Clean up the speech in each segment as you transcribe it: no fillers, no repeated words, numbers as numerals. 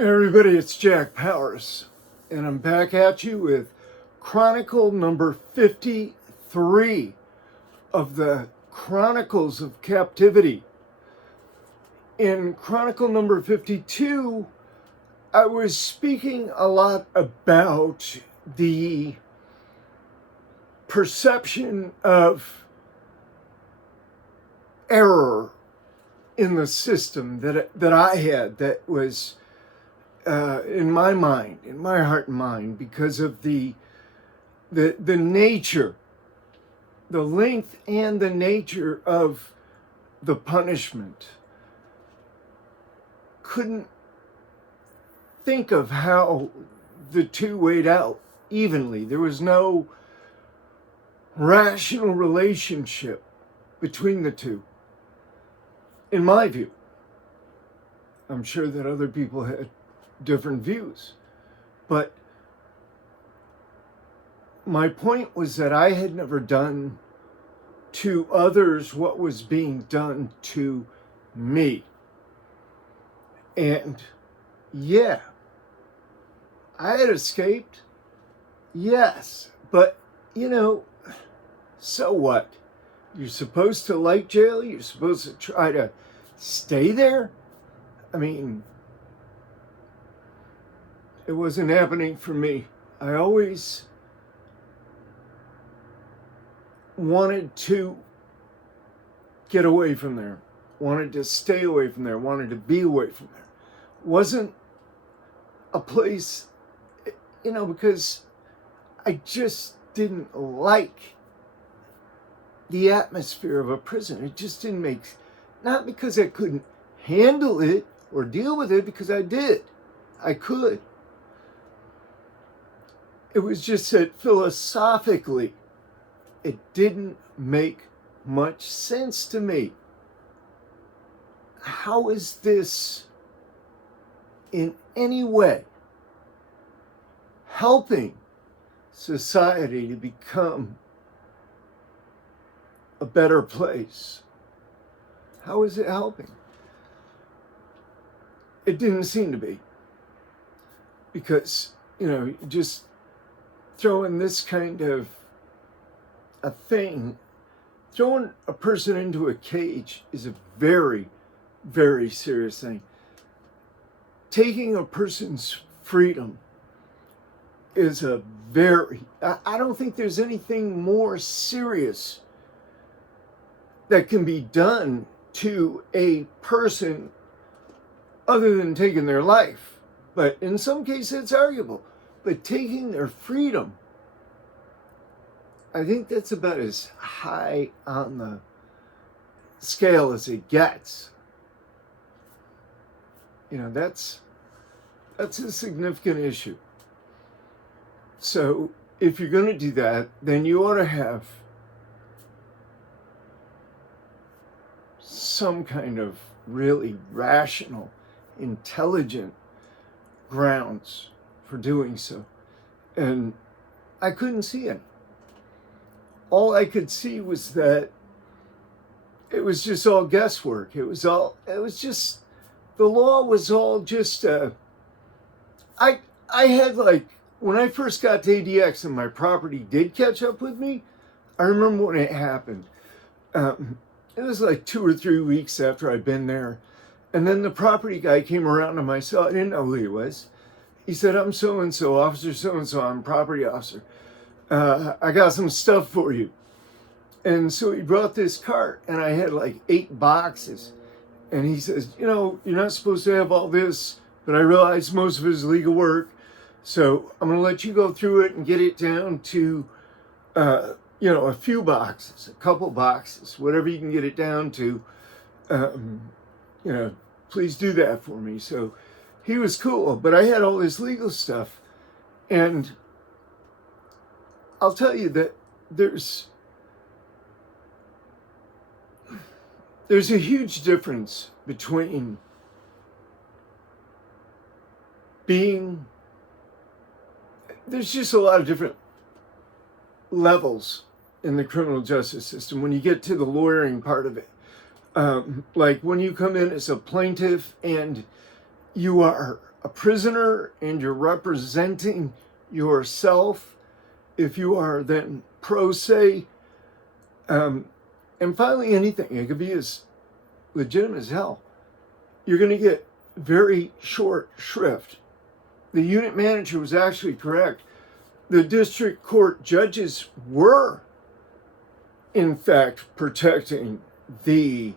Hey everybody, it's Jack Powers, and I'm back at you with Chronicle number 53 of the Chronicles of Captivity. In Chronicle number 52, I was speaking a lot about the perception of error in the system that I had that was in my mind, in my heart and mind, because of the nature, the length and the nature of the punishment. Couldn't think of how the two weighed out evenly. There was no rational relationship between the two, in my view. I'm sure that other people had different views, but my point was that I had never done to others what was being done to me. And yeah, I had escaped, yes, but so what? You're supposed to like jail? You're supposed to try to stay there? I mean, it wasn't happening for me. I always wanted to get away from there, wanted to stay away from there, wanted to be away from there. Wasn't a place, because I just didn't like the atmosphere of a prison. It just didn't make, not because I couldn't handle it or deal with it, because I did. I could. It was just that philosophically, it didn't make much sense to me. How is this in any way helping society to become a better place? How is it helping? It didn't seem to be. Because, just throwing this kind of a thing, throwing a person into a cage is a very, very serious thing. Taking a person's freedom is a very, I don't think there's anything more serious that can be done to a person other than taking their life. But in some cases it's arguable. But taking their freedom, I think that's about as high on the scale as it gets. That's a significant issue. So if you're going to do that, then you ought to have some kind of really rational, intelligent grounds for doing so. And I couldn't see any. All I could see was that it was just all guesswork. The law was all just, I had when I first got to ADX and my property did catch up with me, I remember when it happened. It was 2 or 3 weeks after I'd been there. And then the property guy came around to my cell. I didn't know who he was. He said, "I'm so-and-so, officer so-and-so, I'm a property officer. I got some stuff for you." And so he brought this cart, and I had 8 boxes. And he says, "You're not supposed to have all this, but I realize most of it is legal work. So I'm going to let you go through it and get it down to, a few boxes, a couple boxes, whatever you can get it down to. Please do that for me." So he was cool, but I had all this legal stuff. And I'll tell you that there's a huge difference between there's just a lot of different levels in the criminal justice system when you get to the lawyering part of it. Like when you come in as a plaintiff and you are a prisoner and you're representing yourself, if you are then pro se, and finally anything, it could be as legitimate as hell, you're going to get very short shrift. The unit manager was actually correct. The district court judges were, in fact, protecting the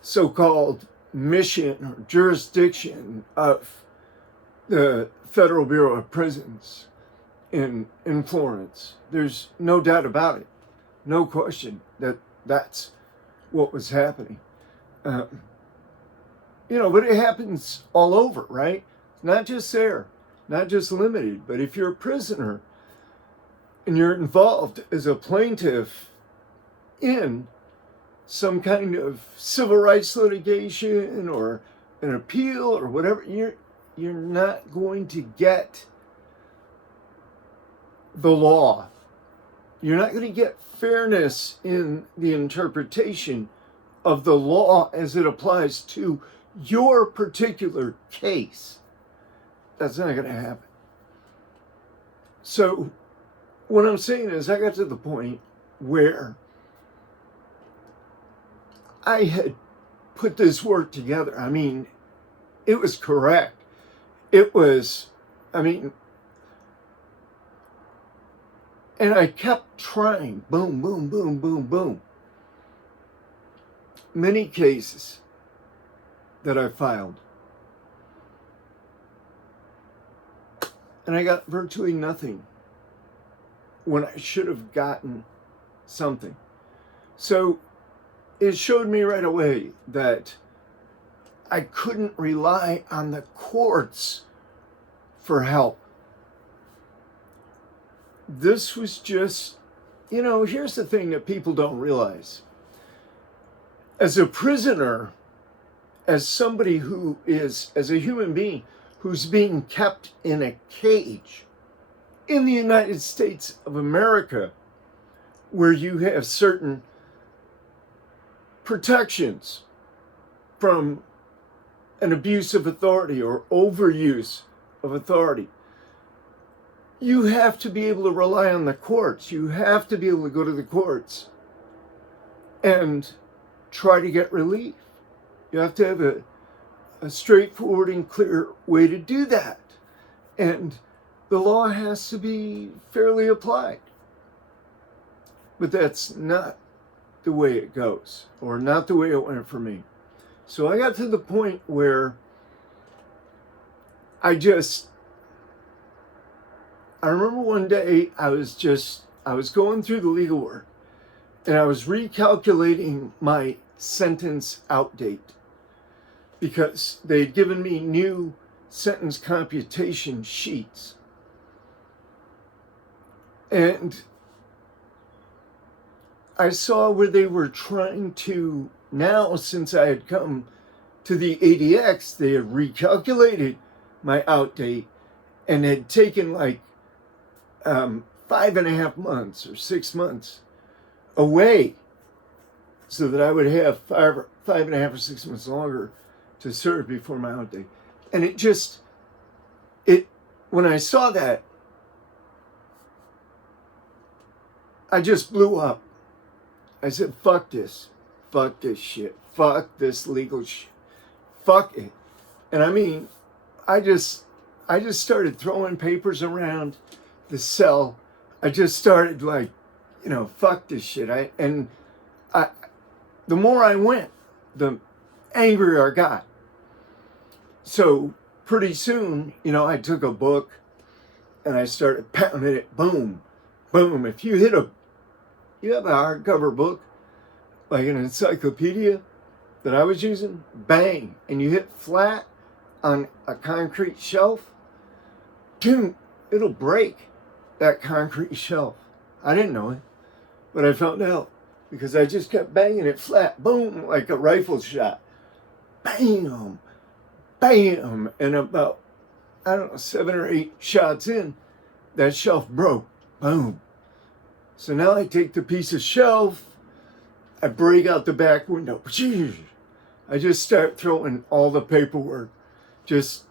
so-called mission or jurisdiction of the Federal Bureau of Prisons in Florence. There's no doubt about it. No question that that's what was happening. But it happens all over, right? Not just there, not just limited, but if you're a prisoner and you're involved as a plaintiff in some kind of civil rights litigation or an appeal or whatever, you're not going to get the law. You're not going to get fairness in the interpretation of the law as it applies to your particular case. That's not going to happen. So what I'm saying is I got to the point where I had put this work together. I mean, it was correct. It was, and I kept trying. Boom, boom, boom, boom, boom. Many cases that I filed. And I got virtually nothing when I should have gotten something. So it showed me right away that I couldn't rely on the courts for help. This was just, here's the thing that people don't realize. As a prisoner, as somebody who is, as a human being, who's being kept in a cage in the United States of America, where you have certain protections from an abuse of authority or overuse of authority. You have to be able to rely on the courts. You have to be able to go to the courts and try to get relief. You have to have a straightforward and clear way to do that. And the law has to be fairly applied. But that's not the way it goes, or not the way it went for me. So I got to the point where I remember one day I was going through the legal work and I was recalculating my sentence out date because they'd given me new sentence computation sheets. And I saw where they were trying to, now since I had come to the ADX, they had recalculated my out date and had taken like 5.5 months or 6 months away so that I would have 5.5 or 6 months longer to serve before my out date. And when I saw that, I just blew up. I said, fuck this shit, fuck this legal shit, fuck it. And I just started throwing papers around the cell. I just started fuck this shit. The more I went, the angrier I got. So pretty soon, I took a book and I started pounding it, boom, boom. If you have a hardcover book, like an encyclopedia that I was using, bang, and you hit flat on a concrete shelf, dude, it'll break that concrete shelf. I didn't know it, but I found out because I just kept banging it flat, boom, like a rifle shot, bam, bam, and about, 7 or 8 shots in, that shelf broke, boom. So now I take the piece of shelf, I break out the back window. I just start throwing all the paperwork just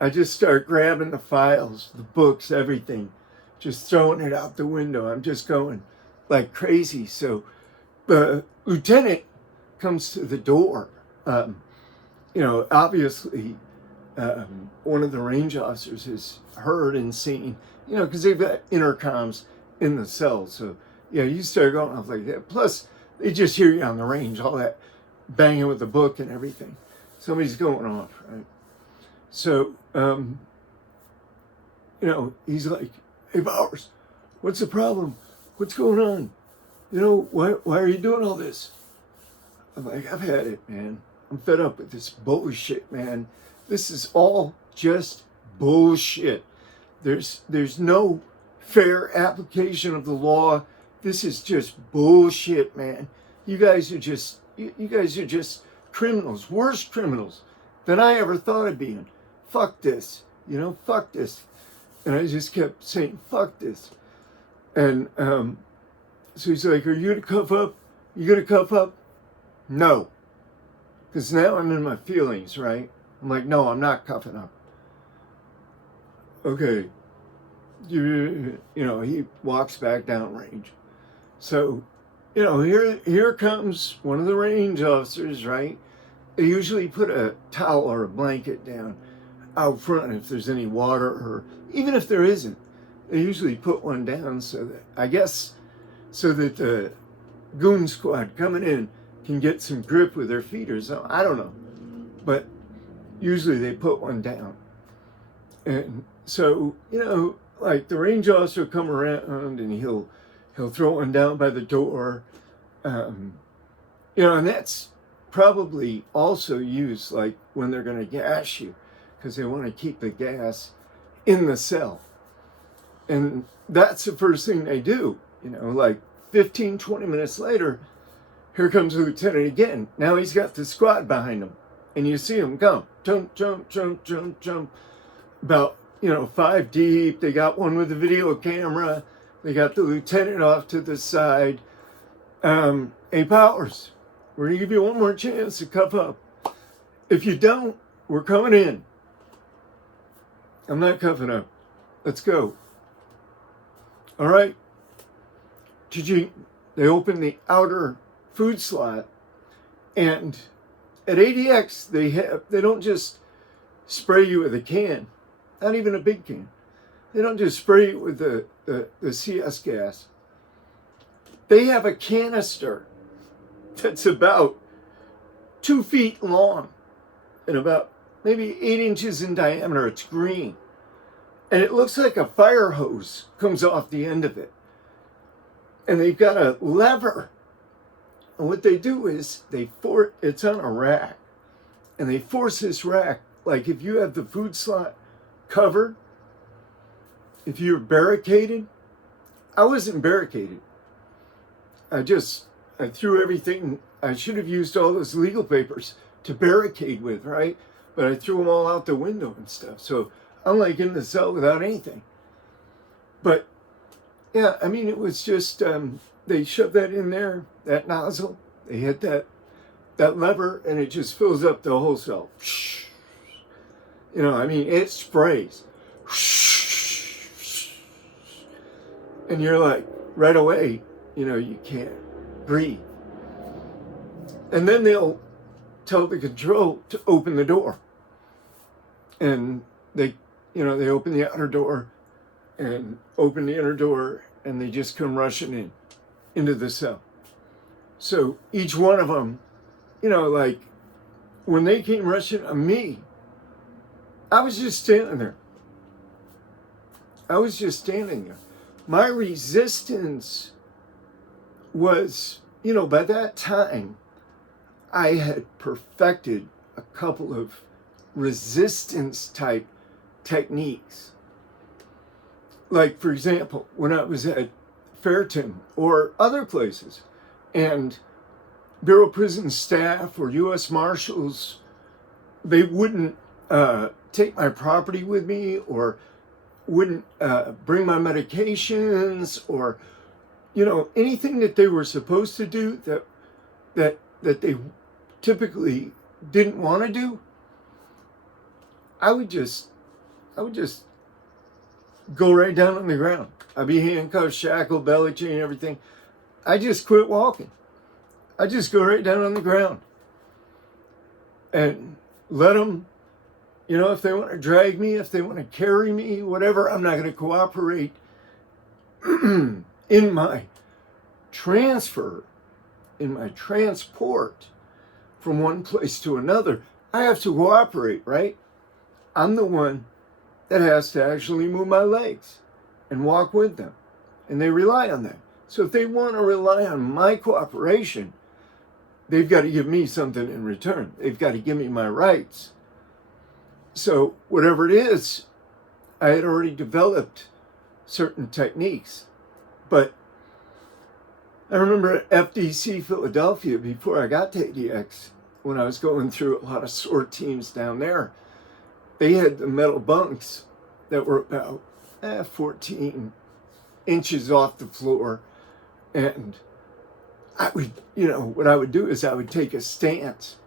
I just start grabbing the files, the books, everything, just throwing it out the window. I'm just going like crazy. So the lieutenant comes to the door. Obviously, one of the range officers has heard and seen, because they've got intercoms in the cell. So, you start going off like that. Plus, they just hear you on the range, all that banging with the book and everything. Somebody's going off, right? So, he's like, "Hey, Bowers, what's the problem? What's going on? Why are you doing all this?" I'm like, "I've had it, man. I'm fed up with this bullshit, man. This is all just bullshit. There's no fair application of the law. This is just bullshit, man. You guys are just criminals, worse criminals than I ever thought of being. Fuck this, fuck this." And I just kept saying, "Fuck this." And so he's like, "Are you gonna cuff up? You gonna cuff up?" No. Because now I'm in my feelings, right? I'm like, "No, I'm not cuffing up." Okay. He walks back down range. So, here comes one of the range officers, right? They usually put a towel or a blanket down out front if there's any water, or even if there isn't, they usually put one down so that the goon squad coming in can get some grip with their feet or something. I don't know. But usually they put one down. And so, like the range officer will come around and he'll throw one down by the door. And that's probably also used like when they're going to gas you, because they want to keep the gas in the cell. And that's the first thing they do. Like 15, 20 minutes later, here comes the lieutenant again. Now he's got the squad behind him. And you see him come. Jump, jump, jump, jump, jump. About, 5 deep. They got one with a video camera. They got the lieutenant off to the side. "Hey, Powers, we're going to give you one more chance to cuff up. If you don't, we're coming in." "I'm not cuffing up. Let's go." "All right." They open the outer food slot, and at ADX they don't just spray you with a can, not even a big can. They don't just spray you with the CS gas. They have a canister that's about 2 feet long and about maybe 8 inches in diameter. It's green. And it looks like a fire hose comes off the end of it. And they've got a lever. And what they do is it's on a rack. And they force this rack, like if you have the food slot covered, if you're barricaded. I wasn't barricaded. I threw everything. I should have used all those legal papers to barricade with, right? But I threw them all out the window and stuff. So I'm like in the cell without anything. But yeah, it was just, they shoved that in there, that nozzle. They hit that lever and it just fills up the whole cell. It sprays. And you're like, right away, you can't breathe. And then they'll tell the control to open the door. And they open the outer door and open the inner door, and they just come rushing into the cell. So each one of them, like when they came rushing on me, I was just standing there. My resistance was, by that time, I had perfected a couple of resistance type techniques. Like, for example, when I was at Fairton or other places, and Bureau of Prison staff or U.S. Marshals, they wouldn't take my property with me, or wouldn't bring my medications, or anything that they were supposed to do that they typically didn't want to do. I would just I would just go right down on the ground. I'd be handcuffed, shackled, belly chain, everything. I just quit walking. I just go right down on the ground and let them, if they want to drag me, if they want to carry me, whatever, I'm not going to cooperate in my transfer, in my transport from one place to another. I have to cooperate, right? I'm the one that has to actually move my legs and walk with them. And they rely on that. So if they want to rely on my cooperation, they've got to give me something in return. They've got to give me my rights. So whatever it is, I had already developed certain techniques. But I remember at FDC Philadelphia, before I got to ADX, when I was going through a lot of SOAR teams down there, they had the metal bunks that were about 14 inches off the floor. And I would, what I would do is I would take a stance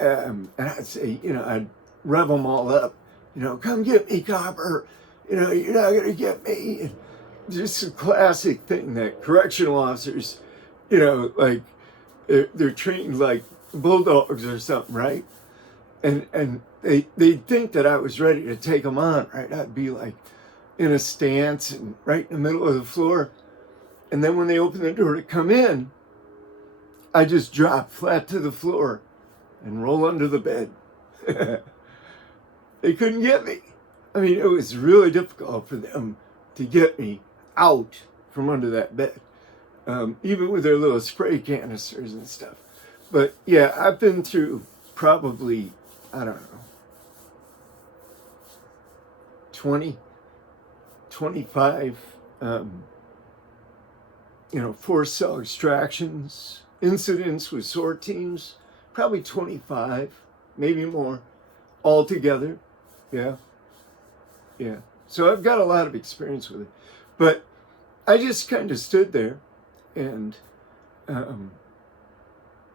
and I'd say, I'd rev them all up, come get me, copper, you're not going to get me. And just a classic thing that correctional officers, like they're trained like bulldogs or something, right? And they'd think that I was ready to take them on, right? I'd be like in a stance and right in the middle of the floor. And then when they opened the door to come in, I just drop flat to the floor and roll under the bed. They couldn't get me. I mean, it was really difficult for them to get me out from under that bed, even with their little spray canisters and stuff. But yeah, I've been through probably, 20, 25, forced cell extractions, incidents with SOAR teams, probably 25, maybe more, altogether. Yeah. So I've got a lot of experience with it. But I just kind of stood there and,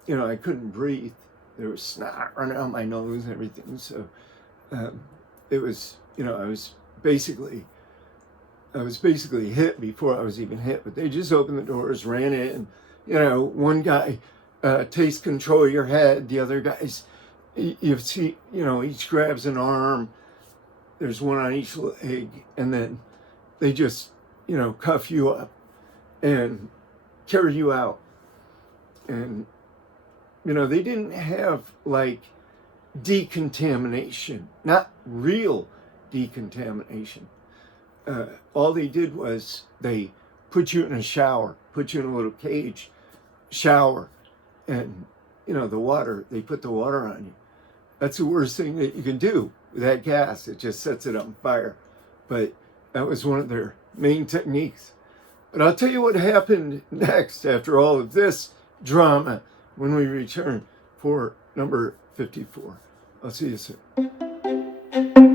I couldn't breathe. There was snot running out my nose and everything. So it was, I was basically hit before I was even hit. But they just opened the doors, ran in. One guy takes control of your head. The other guys, you see, each grabs an arm. There's one on each leg. And then they just, cuff you up and carry you out. And, they didn't have like decontamination, not real decontamination. All they did was they put you in a shower, put you in a little cage, shower, and, the water, they put the water on you. That's the worst thing that you can do with that gas. It just sets it on fire. But that was one of their main techniques. But I'll tell you what happened next after all of this drama when we return for number 54. I'll see you soon.